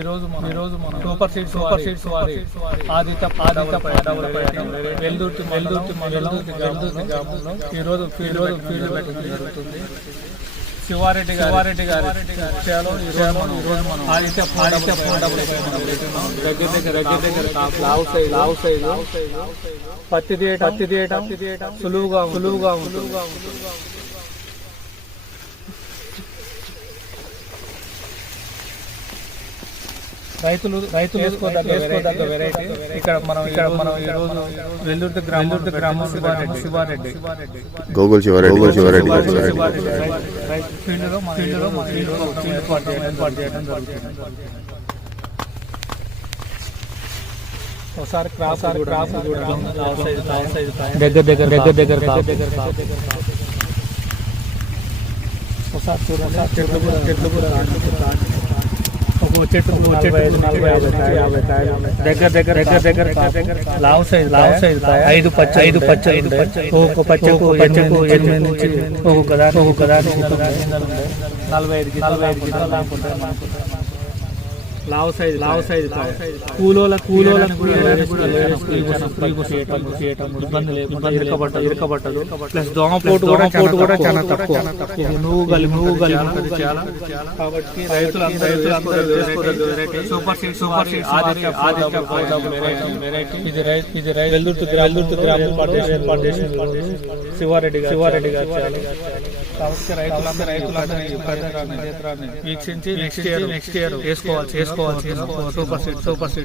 ఈరోజు మనం super seeds వారి ఆదిత్య వెల్దుర్తి గ్రామంలో ఈరోజు ఫీల్డ్ పెట్టడం జరుగుతుంది. శివారెడ్డి గారి ఈరోజు మనం ఆదిత్య దగ్గర లావు సైజు పత్తి తీయటం సులువుగా ఉంటుంది. రైతులు వేసుకోదగ్గ వెరైటీ. ఇక్కడ మనం ఈరోజు వెల్దుర్తి గ్రామం శివారెడ్డి గోగుల్ శివారెడ్డి ఫీల్డ్ లో ఏర్పాటు చేయడం జరుగుతుంది. ఒకసారి క్రాస్ దగ్గర ఒకసారి చెట్లు కూడా చెట్టు 40-50 కాయలు దగ్గర లావు సైజు 5 పచ్చ ఒక పచ్చకు 8 నుంచి ఒక్కొక్క దాని 45 కిలోలు లావు సైజు కూలోల ఇరకబట్టదు. ప్లస్ దోమపోటు కూడా చాలా తక్కువ. నువ్వు కలిపి చాలా కాబట్టి రైతులందరూ సూపర్ సీడ్స్ వెరైటీ. ఇది వెల్దుర్తి గ్రామం ఏర్పాటు చేసిన శివారెడ్డి గారు కాబట్టి రైతులందరూ వీక్షించి నెక్స్ట్ ఇయర్ వేసుకోవాలి సూపర్ సీడ్.